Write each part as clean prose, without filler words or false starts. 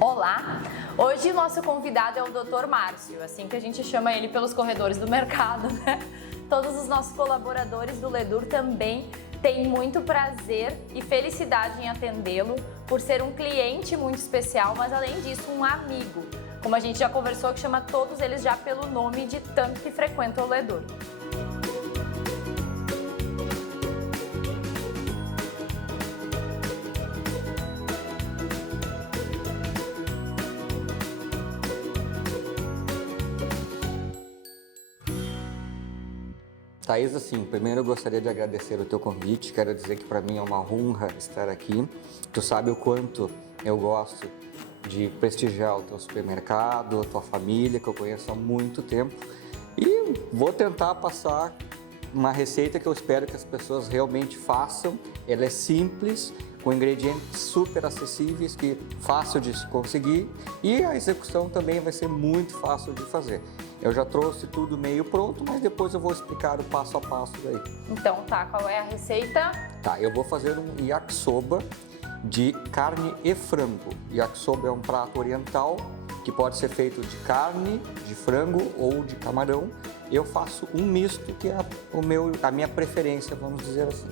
Olá! Hoje o nosso convidado é o Dr. Márcio, assim que a gente chama ele pelos corredores do mercado, né? Todos os nossos colaboradores do Ledur também têm muito prazer e felicidade em atendê-lo, por ser um cliente muito especial, mas além disso um amigo. Como a gente já conversou, que chama todos eles já pelo nome de tanto que frequentam o Ledur. Thaís, assim, primeiro eu gostaria de agradecer o teu convite, quero dizer que para mim é uma honra estar aqui. Tu sabe o quanto eu gosto de prestigiar o teu supermercado, a tua família, que eu conheço há muito tempo, e vou tentar passar uma receita que eu espero que as pessoas realmente façam. Ela é simples, com ingredientes super acessíveis, que fácil de se conseguir, e a execução também vai ser muito fácil de fazer. Eu já trouxe tudo meio pronto, mas depois eu vou explicar o passo a passo daí. Então tá, qual é a receita? Tá, eu vou fazer um yakisoba de carne e frango. Yakisoba é um prato oriental que pode ser feito de carne, de frango ou de camarão. Eu faço um misto, que é a minha preferência, vamos dizer assim.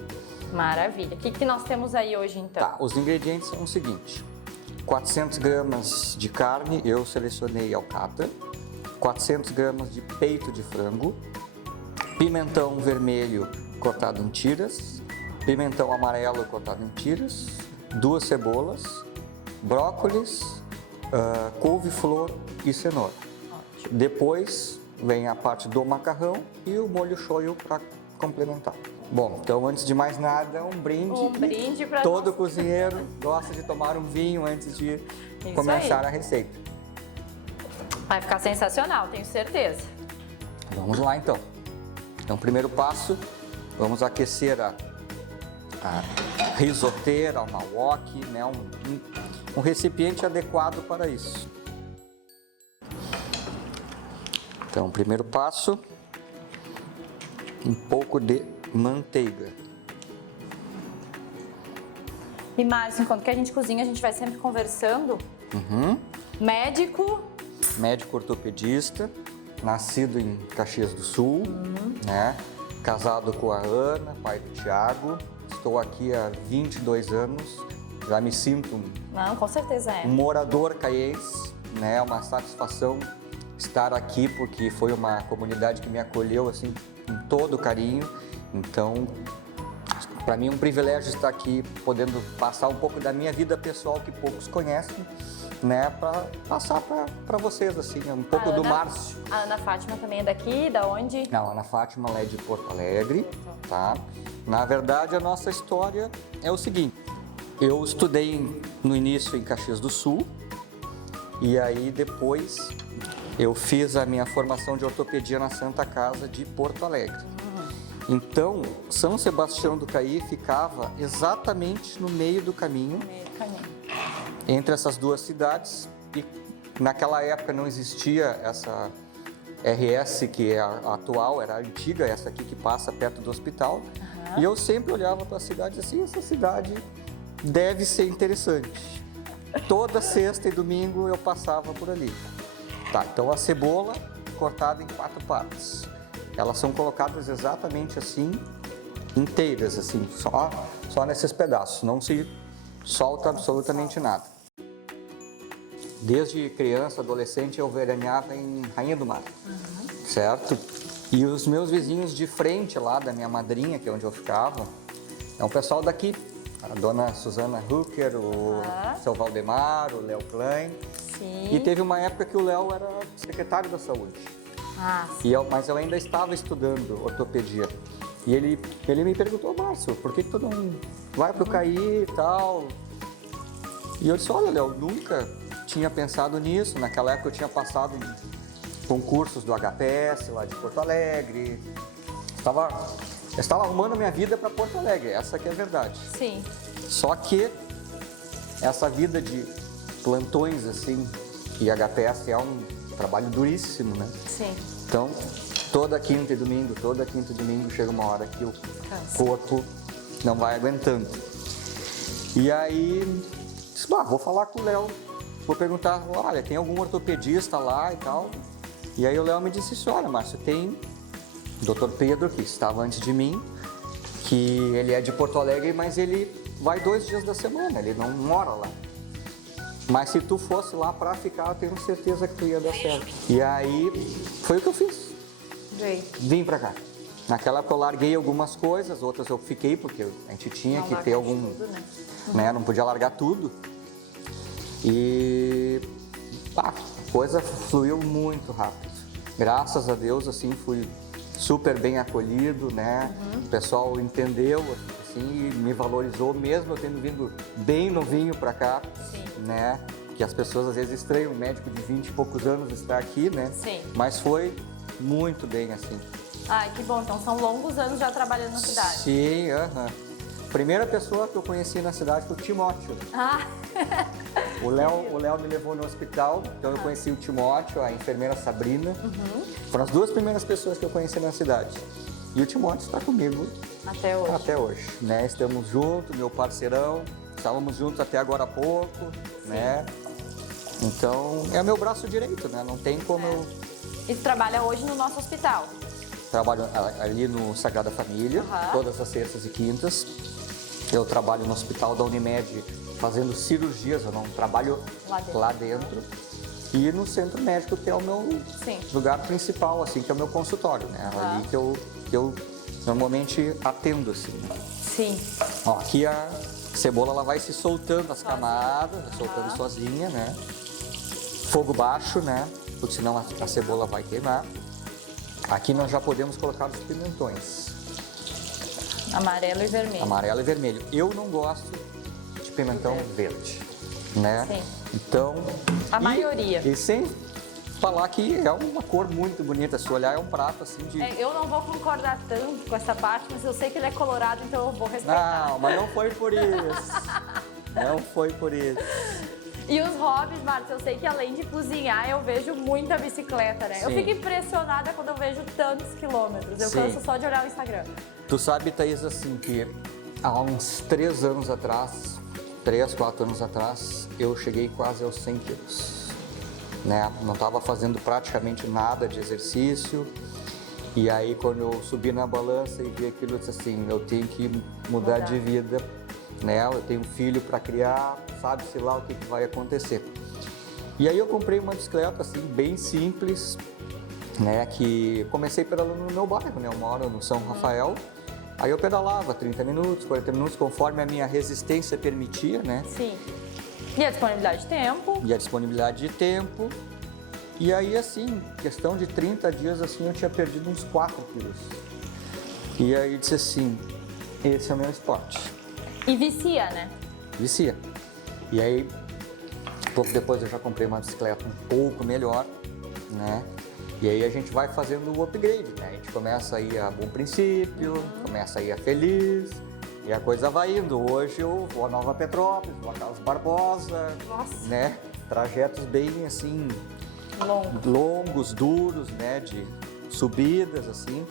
Maravilha. O que nós temos aí hoje então? Tá, os ingredientes são o seguinte: 400 gramas de carne, eu selecionei alcatra, 400 gramas de peito de frango, pimentão vermelho cortado em tiras, pimentão amarelo cortado em tiras, 2 cebolas, brócolis, couve-flor e cenoura. Ótimo. Depois vem a parte do macarrão e o molho shoyu para complementar. Bom, então antes de mais nada, um brinde. Um brinde para todo cozinheiro gosta de tomar um vinho antes de começar a receita. Vai ficar sensacional, tenho certeza. Vamos lá então. Então, primeiro passo, vamos aquecer a risoteira, uma wok, né? Um recipiente adequado para isso. Então, primeiro passo, um pouco de manteiga. E Márcio, enquanto que a gente cozinha, a gente vai sempre conversando. Médico Ortopedista, nascido em Caxias do Sul, né? Casado com a Ana, pai do Thiago. Estou aqui há 22 anos, já me sinto Não, com certeza é. um morador caiense, né? É uma satisfação estar aqui, porque foi uma comunidade que me acolheu assim com todo carinho. Então, para mim é um privilégio estar aqui, podendo passar um pouco da minha vida pessoal que poucos conhecem, né, para passar para vocês assim, um pouco do Márcio. A Ana Fátima também é daqui, da onde? Não, a Ana Fátima ela é de Porto Alegre, tá? Na verdade, a nossa história é o seguinte: eu estudei no início em Caxias do Sul e aí depois eu fiz a minha formação de ortopedia na Santa Casa de Porto Alegre. Então, São Sebastião do Caí ficava exatamente no meio do caminho. Entre essas duas cidades, e naquela época não existia essa RS que é a atual, era a antiga, essa aqui que passa perto do hospital. E eu sempre olhava para a cidade assim, essa cidade deve ser interessante. Toda sexta e domingo eu passava por ali. Tá, então a cebola cortada em 4 partes. Elas são colocadas exatamente assim, inteiras, assim, só nesses pedaços, não se solta absolutamente nada. Desde criança, adolescente, eu veraneava em Rainha do Mar, certo? E os meus vizinhos de frente lá da minha madrinha, que é onde eu ficava, é um pessoal daqui. A dona Suzana Hucker, o seu Valdemar, o Léo Klein. Sim. E teve uma época que o Léo era secretário da saúde. Mas eu ainda estava estudando ortopedia. E ele me perguntou: Márcio, por que tu não vai pro CAI e tal? E eu disse: olha, Léo, nunca tinha pensado nisso. Naquela época eu tinha passado em concursos do HPS lá de Porto Alegre. Eu estava arrumando minha vida para Porto Alegre, essa que é a verdade. Sim. Só que essa vida de plantões assim, e HPS é um trabalho duríssimo, né? Sim. Então, toda quinta e domingo chega uma hora que o corpo não vai aguentando. E aí, disse, vou falar com o Léo vou perguntar, olha, tem algum ortopedista lá e tal? E aí o Léo me disse assim, olha, Márcio, tem o Dr. Pedro, que estava antes de mim, que ele é de Porto Alegre, mas ele vai 2 dias da semana, ele não mora lá. Mas se tu fosse lá pra ficar, eu tenho certeza que tu ia dar certo. E aí, foi o que eu fiz. Vim pra cá. Naquela época eu larguei algumas coisas, outras eu fiquei, porque a gente tinha que ter algum... Tudo, né? Não podia largar tudo. E a coisa fluiu muito rápido. Graças a Deus, assim, fui super bem acolhido, né? O pessoal entendeu, assim, e me valorizou, mesmo eu tendo vindo bem novinho pra cá. Sim. Né? Que as pessoas às vezes estranham um médico de 20 e poucos anos estar aqui, né? Sim. Mas foi muito bem, assim. Ai, que bom. Então são longos anos já trabalhando na cidade. Sim, aham. Primeira pessoa que eu conheci na cidade foi o Timóteo. Ah. O Léo me levou no hospital, então eu conheci o Timóteo, a enfermeira Sabrina. Foram as 2 primeiras pessoas que eu conheci na cidade. E o Timóteo está comigo Até hoje. né? Estamos juntos, meu parceirão. Estávamos juntos até agora há pouco, né? Então, é meu braço direito, né? Não tem como eu... E tu trabalha hoje no nosso hospital? Trabalho ali no Sagrada Família, Aham. todas as sextas e quintas. Eu trabalho no hospital da Unimed fazendo cirurgias, eu não trabalho Lá dentro. dentro. E no centro médico, que é o meu Sim. lugar principal, assim, que é o meu consultório, né? Ali que eu normalmente atendo, assim. Sim. Ó, aqui a cebola ela vai se soltando as camadas, soltando sozinha, né? Fogo baixo, né? Porque senão a cebola vai queimar. Aqui nós já podemos colocar os pimentões. Amarelo e vermelho. Amarelo e vermelho. Eu não gosto de pimentão verde, né? Sim. Então... A maioria. E sem falar que é uma cor muito bonita. Se olhar é um prato assim de... Eu não vou concordar tanto com essa parte, mas eu sei que ele é colorado, então eu vou respeitar. Não, mas não foi por isso. Não foi por isso. E os hobbies, Marcos, eu sei que além de cozinhar, eu vejo muita bicicleta, né? Eu Sim. fico impressionada quando eu vejo tantos quilômetros. Eu Sim. canso só de olhar o Instagram. Tu sabe, Thaís, assim, que há uns 3 anos atrás, 3, 4 anos atrás, eu cheguei quase aos 100 quilos, né? Não estava fazendo praticamente nada de exercício. E aí, quando eu subi na balança e vi aquilo, eu disse assim, eu tenho que mudar de vida, né? Eu tenho um filho para criar, sabe-se lá o que vai acontecer. E aí eu comprei uma bicicleta, assim, bem simples, né? Que comecei pedalando no meu bairro, né? Eu moro no São Rafael. Aí eu pedalava 30 minutos, 40 minutos, conforme a minha resistência permitia, né? Sim. E a disponibilidade de tempo? E a disponibilidade de tempo. E aí, assim, questão de 30 dias, assim, eu tinha perdido uns 4 quilos. E aí eu disse assim, esse é o meu esporte. E vicia, né? Vicia. E aí, pouco depois eu já comprei uma bicicleta um pouco melhor, né? E aí a gente vai fazendo o upgrade, né? A gente começa a ir a Bom Princípio, começa a ir a Feliz, e a coisa vai indo. Hoje eu vou a Nova Petrópolis, vou a Carlos Barbosa, Nossa. né? Trajetos bem, assim, longos, duros, né? De subidas, assim,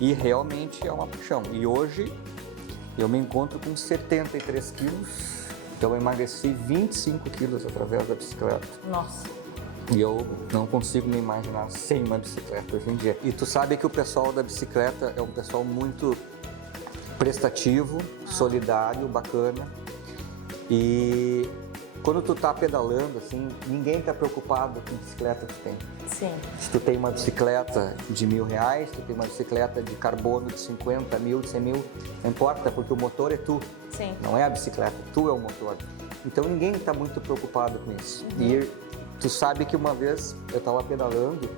e realmente é uma paixão. E hoje eu me encontro com 73 quilos, então eu emagreci 25 quilos através da bicicleta. Nossa. E eu não consigo me imaginar sem uma bicicleta hoje em dia. E tu sabe que o pessoal da bicicleta é um pessoal muito prestativo, solidário, bacana. E quando tu tá pedalando, assim, ninguém tá preocupado com a bicicleta que tu tem. Sim. Se tu tem uma bicicleta de R$1.000, tu tem uma bicicleta de carbono de 50 mil, de 100 mil, não importa, porque o motor é tu. Sim. Não é a bicicleta, tu é o motor. Então ninguém está muito preocupado com isso. E tu sabe que uma vez eu estava pedalando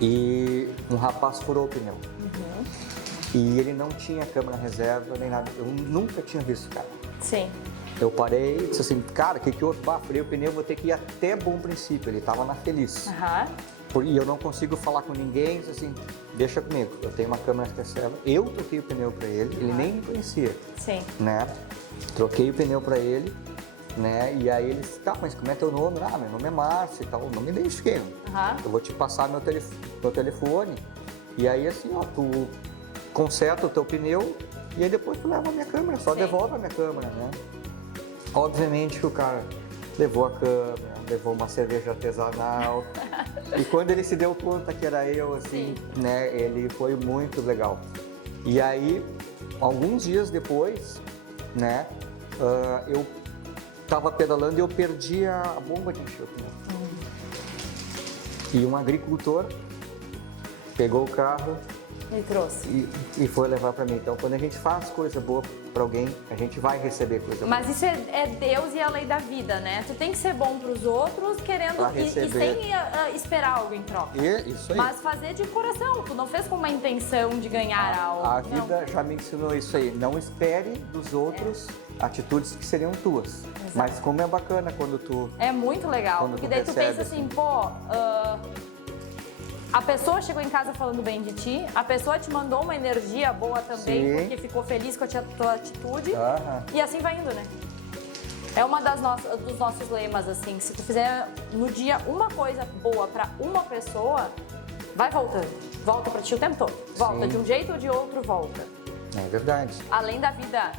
e um rapaz furou o pneu. E ele não tinha câmera reserva nem nada. Eu nunca tinha visto, cara. Sim. Eu parei e disse assim, cara, o que eu furei o pneu, vou ter que ir até Bom Princípio. Ele estava na Feliz. Aham. E eu não consigo falar com ninguém, disse assim, deixa comigo, eu tenho uma câmera reserva. Eu troquei o pneu para ele, ele nem me conhecia. Sim. Né? Troquei o pneu para ele, né? E aí ele disse, tá, mas como é teu nome? Ah, meu nome é Márcio e tal, não me identifiquei. Aham. Eu vou te passar meu telefone. E aí assim, ó, tu conserta o teu pneu e aí depois tu leva a minha câmera, só Sim. devolve a minha câmera, né? Obviamente que o cara levou a câmera, levou uma cerveja artesanal. E quando ele se deu conta que era eu, assim, né, ele foi muito legal. E aí, alguns dias depois, né, eu estava pedalando e eu perdi a bomba de encher o pneu. E um agricultor pegou o carro Me trouxe. e foi levar para mim. Então, quando a gente faz coisa boa para alguém, a gente vai receber coisa boa. Mas isso é Deus e a lei da vida, né? Tu tem que ser bom pros outros, querendo Pra e receber. sem esperar algo em troca. E isso aí. Mas fazer de coração, tu não fez com uma intenção de ganhar algo. A não. vida já me ensinou isso aí. Não espere dos outros atitudes que seriam tuas. Mas como é bacana quando tu... É muito legal, Quando porque tu daí tu recebe, pensa assim, pô, a pessoa chegou em casa falando bem de ti, a pessoa te mandou uma energia boa também, Sim. porque ficou feliz com a tua atitude, Aham. e assim vai indo, né? É uma dos nossos lemas, assim, se tu fizer no dia uma coisa boa pra uma pessoa, vai voltando. Volta pra ti o tempo todo. Volta, Sim. de um jeito ou de outro, volta. É verdade. Além da vida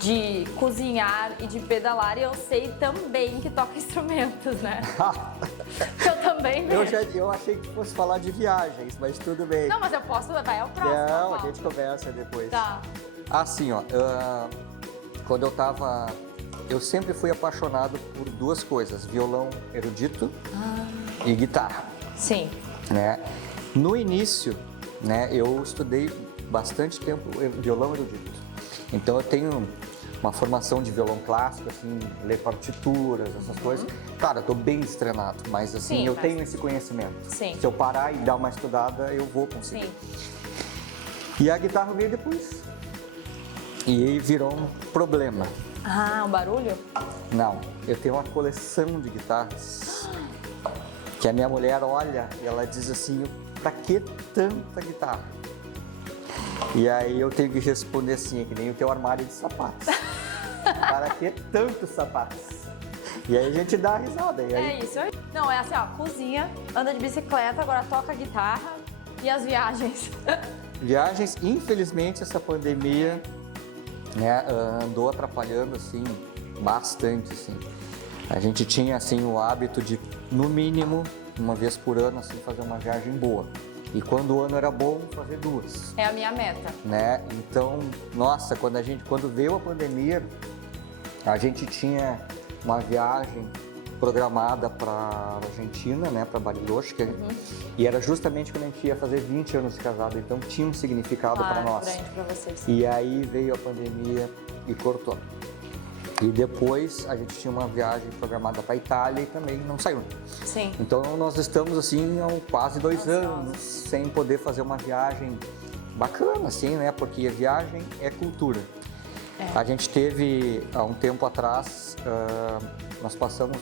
de cozinhar e de pedalar, eu sei também que toca instrumentos, né? Eu também mesmo. Eu achei que fosse falar de viagens, mas tudo bem. Não, mas eu posso, vai ao próximo. Não, a Paulo. gente conversa depois. Tá. Assim, ó, quando eu tava... Eu sempre fui apaixonado por duas coisas, violão erudito e guitarra, Sim. né? No início, né, eu estudei bastante tempo violão erudito. Então eu tenho uma formação de violão clássico, assim, ler partituras, essas coisas. Claro, eu tô bem treinado, mas assim, Sim, eu mas- tenho esse conhecimento. Sim. Se eu parar e dar uma estudada, eu vou conseguir. Sim. E a guitarra veio depois. E aí virou um problema. Ah, um barulho? Não, eu tenho uma coleção de guitarras que a minha mulher olha e ela diz assim, pra que tanta guitarra? E aí eu tenho que responder assim, é que nem o teu armário de sapatos. Para que tantos sapatos? E aí a gente dá risada. E aí, É isso aí. Não, é assim, ó, cozinha, anda de bicicleta, agora toca guitarra e as viagens. viagens, infelizmente essa pandemia, né, andou atrapalhando assim bastante, assim. A gente tinha assim o hábito de, no mínimo, uma vez por ano, assim, fazer uma viagem boa. E quando o ano era bom, fazer duas, É a minha meta. né? Então, nossa, quando veio a pandemia, a gente tinha uma viagem programada para Argentina, né, para Bariloche, e era justamente quando a gente ia fazer 20 anos de casado, então tinha um significado para Claro, nós. grande pra vocês. E aí veio a pandemia e cortou. E depois a gente tinha uma viagem programada para Itália e também não saiu. Sim. Então nós estamos assim há quase 2 Ansiosos. anos sem poder fazer uma viagem bacana, assim, né? Porque a viagem é cultura. A gente teve, há um tempo atrás, nós passamos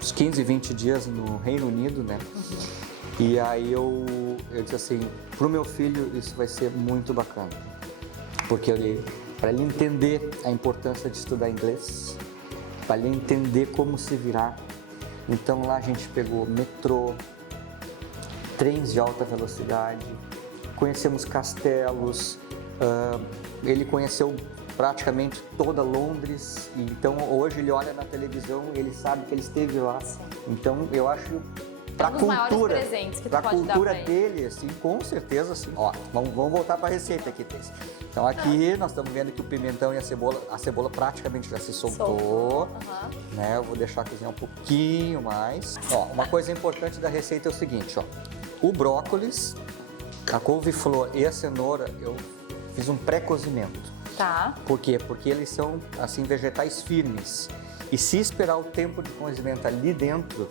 uns 15, 20 dias no Reino Unido, né? E aí eu disse assim, pro meu filho isso vai ser muito bacana. Porque para ele entender a importância de estudar inglês, para ele entender como se virar. Então lá a gente pegou metrô, trens de alta velocidade, conhecemos castelos, ele conheceu praticamente toda Londres, e então hoje ele olha na televisão e ele sabe que ele esteve lá. Então eu acho para Um dos maiores cultura, presentes que tu pra pode dar cultura pra ele. dele, assim, com certeza, assim. Ó, vamos voltar para a receita aqui, Tess. Então aqui nós estamos vendo que o pimentão e a cebola praticamente já se soltou, Aham. né? Eu vou deixar cozinhar um pouquinho mais. Ó, uma coisa importante da receita é o seguinte, ó. O brócolis, a couve-flor e a cenoura, eu fiz um pré-cozimento. Tá. Por quê? Porque eles são, assim, vegetais firmes. E se esperar o tempo de cozimento ali dentro,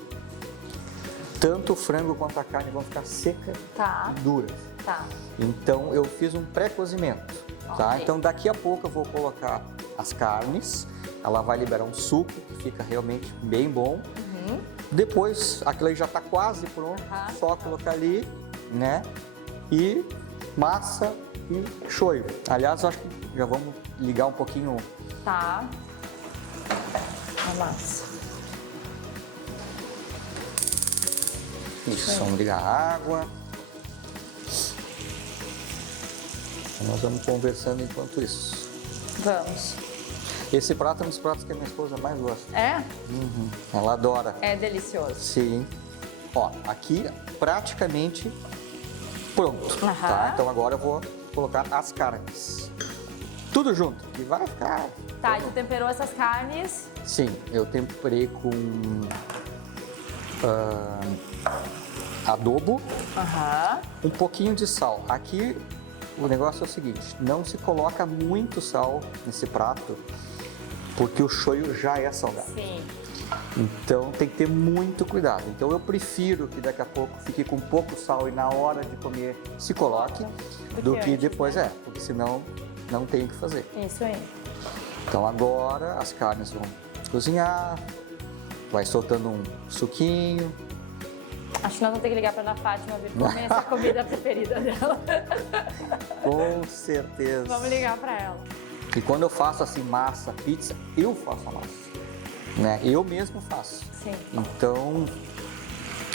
tanto o frango quanto a carne vão ficar secas Tá. e duras. Tá. Então eu fiz um pré-cozimento, tá? Ok. Então daqui a pouco eu vou colocar as carnes, ela vai liberar um suco que fica realmente bem bom. Depois aquilo aí já está quase pronto, Aham. só colocar ali, né? E massa e shoyu. Aliás, eu acho que já vamos ligar um pouquinho. Tá. A massa. Isso, vamos ligar a água. Nós vamos conversando enquanto isso. Vamos. Esse prato é um dos pratos que a minha esposa mais gosta. É? Ela adora. É delicioso. Sim. Ó, aqui praticamente pronto, tá? Então agora eu vou colocar as carnes. Tudo junto. E vai ficar... Tá, e tu temperou essas carnes? Sim, eu temperei com adobo, um pouquinho de sal. Aqui o negócio é o seguinte, não se coloca muito sal nesse prato, porque o shoyu já é salgado. Sim. Então tem que ter muito cuidado. Então eu prefiro que daqui a pouco fique com pouco sal e na hora de comer se coloque, do que antes, depois, porque senão não tem o que fazer. Isso aí. Então agora as carnes vão cozinhar, vai soltando um suquinho. Acho que nós vamos ter que ligar pra Ana Fátima vir comer essa comida preferida dela. Com certeza. Vamos ligar pra ela. E quando eu faço assim massa, pizza, eu faço a massa, né? Eu mesmo faço. Sim. Então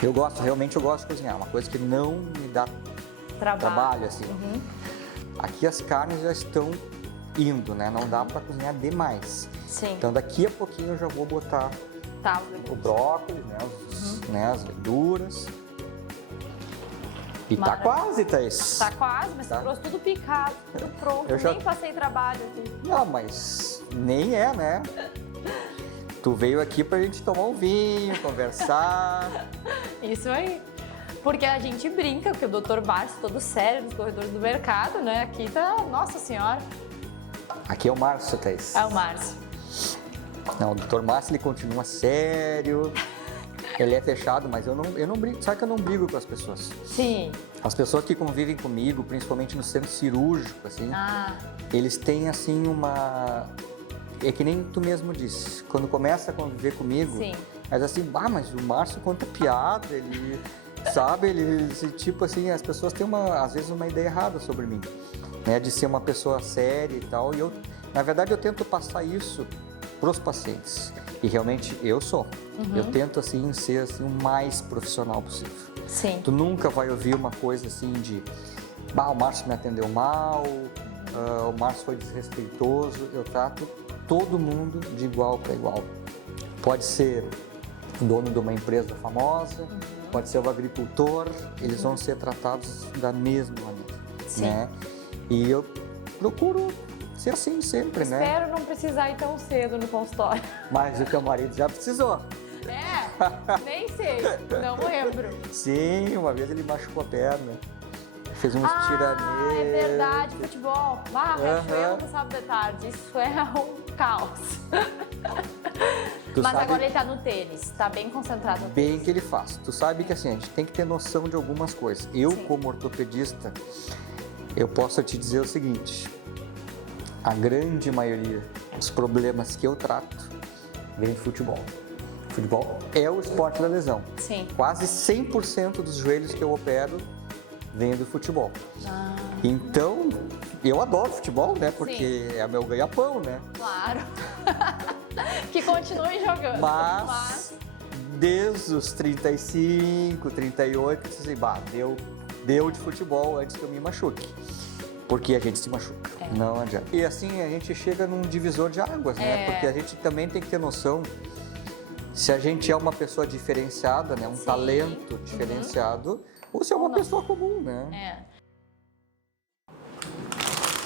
eu gosto de cozinhar, uma coisa que não me dá trabalho assim. Aqui as carnes já estão indo, né? Não dá para cozinhar demais. Sim. Então daqui a pouquinho eu já vou botar o brócolis, né? As verduras. E tá quase, Thaís. Tá quase, mas Tá. tu trouxe tudo picado, tudo pronto. Eu já- Nem passei trabalho aqui. Não, mas nem é, né? Tu veio aqui pra gente tomar um vinho, conversar. Isso aí. Porque a gente brinca, porque o Dr. Márcio, todo sério nos corredores do mercado, né? Aqui tá, nossa senhora, Aqui é o Márcio, Thaís. é o Márcio. Não, o Dr. Márcio, ele continua sério. Ele é fechado, mas eu não brigo. Sabe que eu não brigo com as pessoas? Sim. As pessoas que convivem comigo, principalmente no centro cirúrgico, assim, eles têm, assim, uma... É que nem tu mesmo disse. Quando começa a conviver comigo, Sim. mas assim, mas o Márcio conta piada, ele... Sabe, ele, tipo assim, as pessoas têm, às vezes, uma ideia errada sobre mim, né? De ser uma pessoa séria e tal. E eu, na verdade, eu tento passar isso pros pacientes. E realmente eu sou. Eu tento, assim, ser assim, o mais profissional possível. Sim. Tu nunca vai ouvir uma coisa assim de o Márcio me atendeu mal, o Márcio foi desrespeitoso. Eu trato todo mundo de igual para igual. Pode ser o dono de uma empresa famosa, pode ser o agricultor, eles vão ser tratados da mesma maneira. Sim. Né? E eu procuro ser assim sempre, né? Espero não precisar ir tão cedo no consultório. Mas o teu marido já precisou. Nem sei, não lembro. Sim, uma vez ele machucou a perna. Fez uns tiraneiros. É verdade, futebol. Riachuelo no sábado de tarde. Isso é um caos. Mas agora ele tá no tênis, tá bem concentrado no tênis. Bem que ele faz. Tu sabe que assim, a gente tem que ter noção de algumas coisas. Eu, como ortopedista, eu posso te dizer o seguinte. A grande maioria dos problemas que eu trato vem de futebol. Futebol é o esporte da lesão. Sim. Quase 100% dos joelhos que eu opero vem do futebol. Então, eu adoro futebol, né? Porque é meu ganha-pão, né? Claro. Que continue jogando. Mas desde os 35, 38, eu disse assim, deu de futebol antes que eu me machuque. Porque a gente se machuca, não adianta. E assim a gente chega num divisor de águas, né? Porque a gente também tem que ter noção se a gente é uma pessoa diferenciada, né? Um talento diferenciado, ou se é uma pessoa comum, né?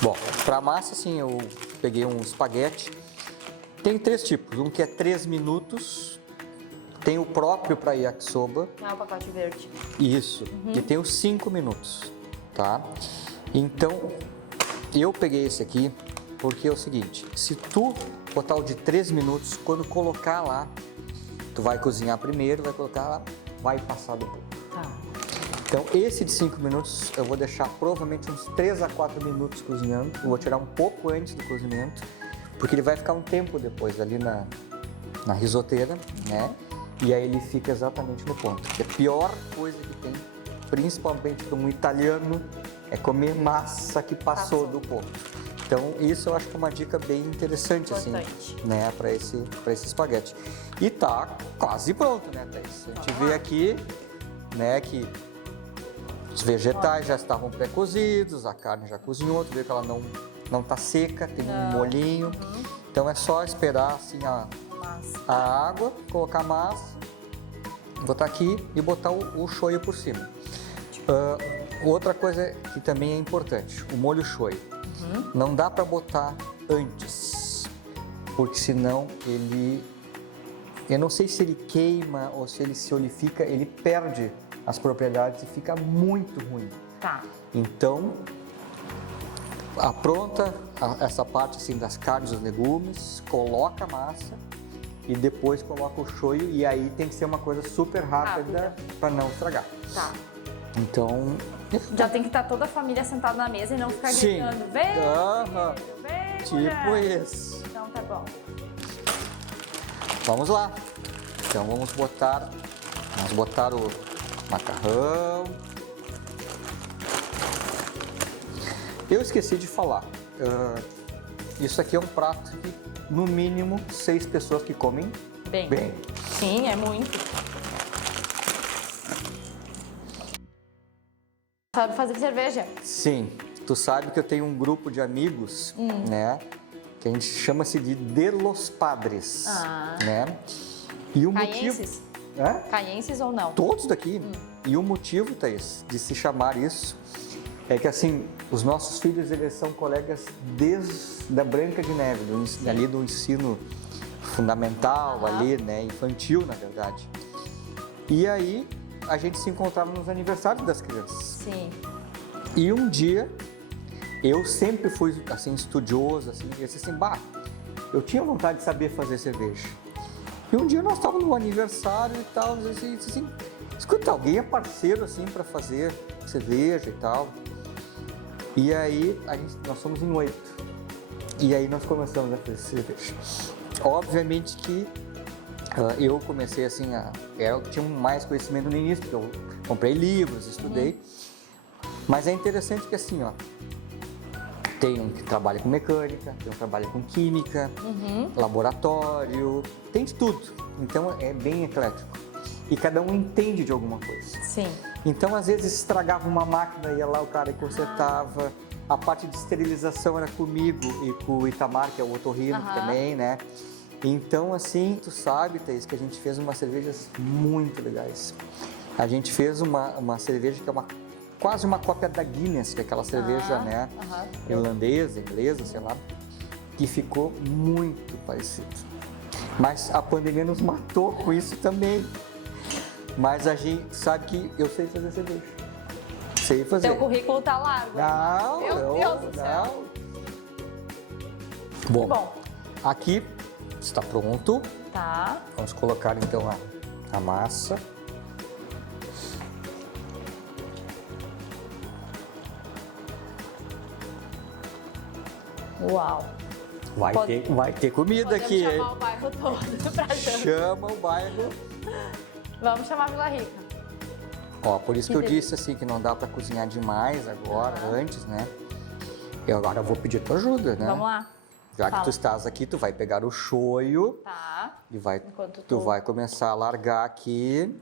Bom, para massa, assim, eu peguei um espaguete. Tem 3 tipos. Um que é 3 minutos, tem o próprio para yakisoba. O pacote verde. Isso. E tem os 5 minutos, tá? Então, eu peguei esse aqui porque é o seguinte, se tu botar o de 3 minutos, quando colocar lá, tu vai cozinhar primeiro, vai colocar lá, vai passar do ponto. Tá. Então, esse de 5 minutos, eu vou deixar provavelmente uns 3 a 4 minutos cozinhando. Eu vou tirar um pouco antes do cozimento, porque ele vai ficar um tempo depois ali na risoteira, né? E aí ele fica exatamente no ponto. Que a pior coisa que tem, principalmente para um italiano, é comer massa que passou do ponto. Então, isso eu acho que é uma dica bem interessante, assim, né, para esse espaguete. E tá quase pronto, né, Thaís? A gente vê aqui, né, que os vegetais já estavam pré-cozidos, a carne já cozinhou, tu vê que ela não tá seca, tem um molhinho. Então é só esperar assim Massa. a água, colocar a massa, botar aqui e botar o shoyu por cima. Outra coisa que também é importante, o molho shoyu. Não dá para botar antes, porque senão eu não sei se ele queima ou se ele se olifica, ele perde as propriedades e fica muito ruim. Tá. Então, apronta essa parte assim das carnes, dos legumes, coloca a massa e depois coloca o shoyu, e aí tem que ser uma coisa super rápida para não estragar. Tá. Então, Já tem que estar toda a família sentada na mesa e não ficar sim. gritando, vem, vem, Tipo mulher. isso. Então tá bom. Vamos lá. Então vamos botar o macarrão. Eu esqueci de falar. Isso aqui é um prato que no mínimo 6 pessoas que comem bem. Sim, é muito. Sabe fazer cerveja? Sim. Tu sabe que eu tenho um grupo de amigos, né? Que a gente chama-se de Los Padres, né? E o Caienses? motivo... Caienses ou não? Todos daqui. E o motivo, Thaís, de se chamar isso é que, assim, os nossos filhos, eles são colegas desde a Branca de Neve, ali do ensino fundamental, ali, né, infantil, na verdade. E aí, a gente se encontrava nos aniversários das crianças. Sim. E um dia, eu sempre fui, assim, estudioso, assim, e disse assim, eu tinha vontade de saber fazer cerveja. E um dia nós estávamos no aniversário e tal, e disse assim, escuta, alguém é parceiro, assim, para fazer cerveja e tal. E aí, nós somos em 8. E aí nós começamos a fazer cerveja. Obviamente que eu comecei assim, eu tinha mais conhecimento no início, porque eu comprei livros, estudei. Mas é interessante que assim, tem um que trabalha com mecânica, tem um que trabalha com química, laboratório, tem de tudo. Então é bem eclético. E cada um entende de alguma coisa. Sim. Então, às vezes, estragava uma máquina, ia lá o cara e consertava. A parte de esterilização era comigo e com o Itamar, que é o otorrino também, né? Então, assim, tu sabe, Thaís, que a gente fez umas cervejas muito legais. A gente fez uma cerveja que é quase uma cópia da Guinness, que é aquela cerveja, né? Irlandesa, inglesa, sei lá, que ficou muito parecido. Mas a pandemia nos matou com isso também. Mas a gente sabe que eu sei fazer cerveja. Sei fazer. Teu currículo tá largo. Não, Meu Deus do céu. Bom, Bom, aqui está pronto. tá. Vamos colocar então a massa. Uau. Vai ter comida aqui, hein? Chamar o bairro todo pra janta. Chama o bairro. Vamos chamar a Vila Rica. Ó, por isso que eu disse assim que não dá para cozinhar demais agora, antes, né? Eu agora vou pedir tua ajuda, né? Vamos lá. Já que tu estás aqui, tu vai pegar o shoyu Tá. e Enquanto tu vai começar a largar aqui.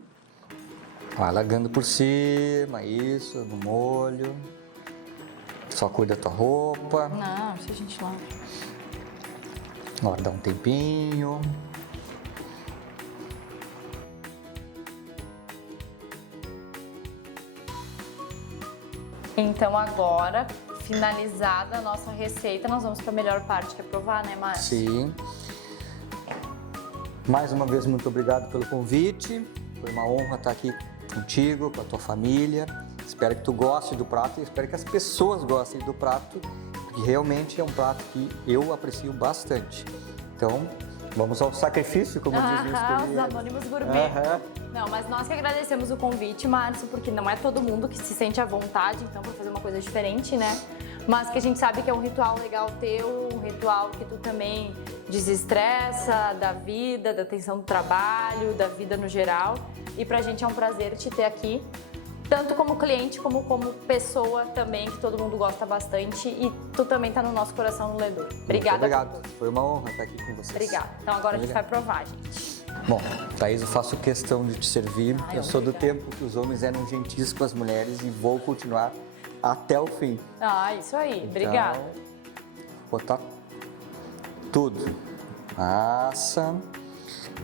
Vai largando por cima, isso, no molho. Só cuida da tua roupa. Não, deixa a gente lá. Agora dá um tempinho. Então agora, finalizada a nossa receita, nós vamos para a melhor parte, que é provar, né, Márcio? Sim. Mais uma vez, muito obrigado pelo convite. Foi uma honra estar aqui contigo, com a tua família. Espero que tu goste do prato e espero que as pessoas gostem do prato, porque realmente é um prato que eu aprecio bastante. Então, vamos ao sacrifício, como dizem os Os anônimos gourmet. Não, mas nós que agradecemos o convite, Márcio, porque não é todo mundo que se sente à vontade, então, para fazer uma coisa diferente, né? Mas que a gente sabe que é um ritual legal teu, um ritual que tu também desestressa da vida, da tensão do trabalho, da vida no geral. E pra gente é um prazer te ter aqui, tanto como cliente como pessoa também, que todo mundo gosta bastante. E tu também tá no nosso coração no Ledor. Obrigada. Muito obrigado. Foi uma honra estar aqui com vocês. Obrigada. Então agora a gente vai provar, gente. Bom, Thaís, eu faço questão de te servir. Eu sou do obrigada. tempo que os homens eram gentis com as mulheres e vou continuar até o fim. Ah, isso aí. Obrigada. Botar Tudo. Massa.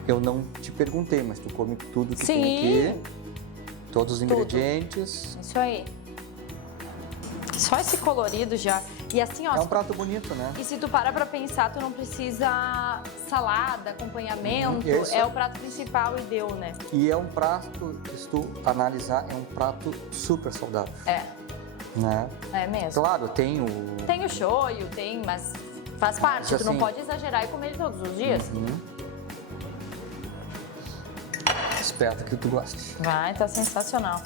Eu não te perguntei, mas tu come tudo que tem aqui. Todos os ingredientes. Isso aí. Só esse colorido já. E assim, ó. É um prato bonito, né? E se tu parar pra pensar, tu não precisa salada, acompanhamento. Isso. É o prato principal e deu, né? E é um prato, se tu analisar, é um prato super saudável. É. Né? É mesmo. Claro, tem o... Tem o shoyu, tem, mas faz parte. Mas Tu não assim- pode exagerar e comer ele todos os dias. Espero que tu goste. Vai, tá sensacional.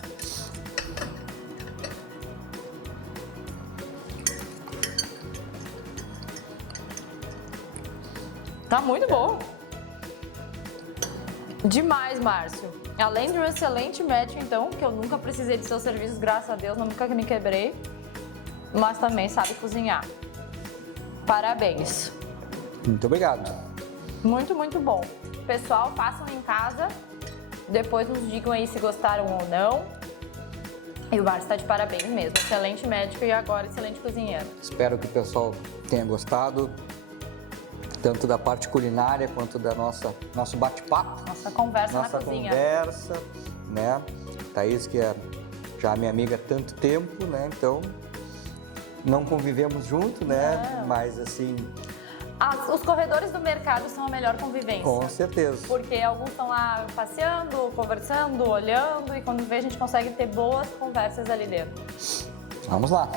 Tá muito bom. Demais, Márcio. Além de um excelente match, então, que eu nunca precisei de seus serviços, graças a Deus, nunca me quebrei. Mas também sabe cozinhar. Parabéns. Muito obrigado. Muito, muito bom. Pessoal, façam em casa. Depois nos digam aí se gostaram ou não. E o Márcio está de parabéns mesmo. Excelente médico e agora excelente cozinheiro. Espero que o pessoal tenha gostado, tanto da parte culinária quanto da nosso bate-papo. Nossa conversa Nossa na cozinha. conversa, né? Thaís, que é já minha amiga há tanto tempo, né? Então, não convivemos junto, né? Não. Mas, assim, Os corredores do mercado são a melhor convivência. com certeza. Porque alguns estão lá passeando, conversando, olhando e quando vê a gente consegue ter boas conversas ali dentro. Vamos lá.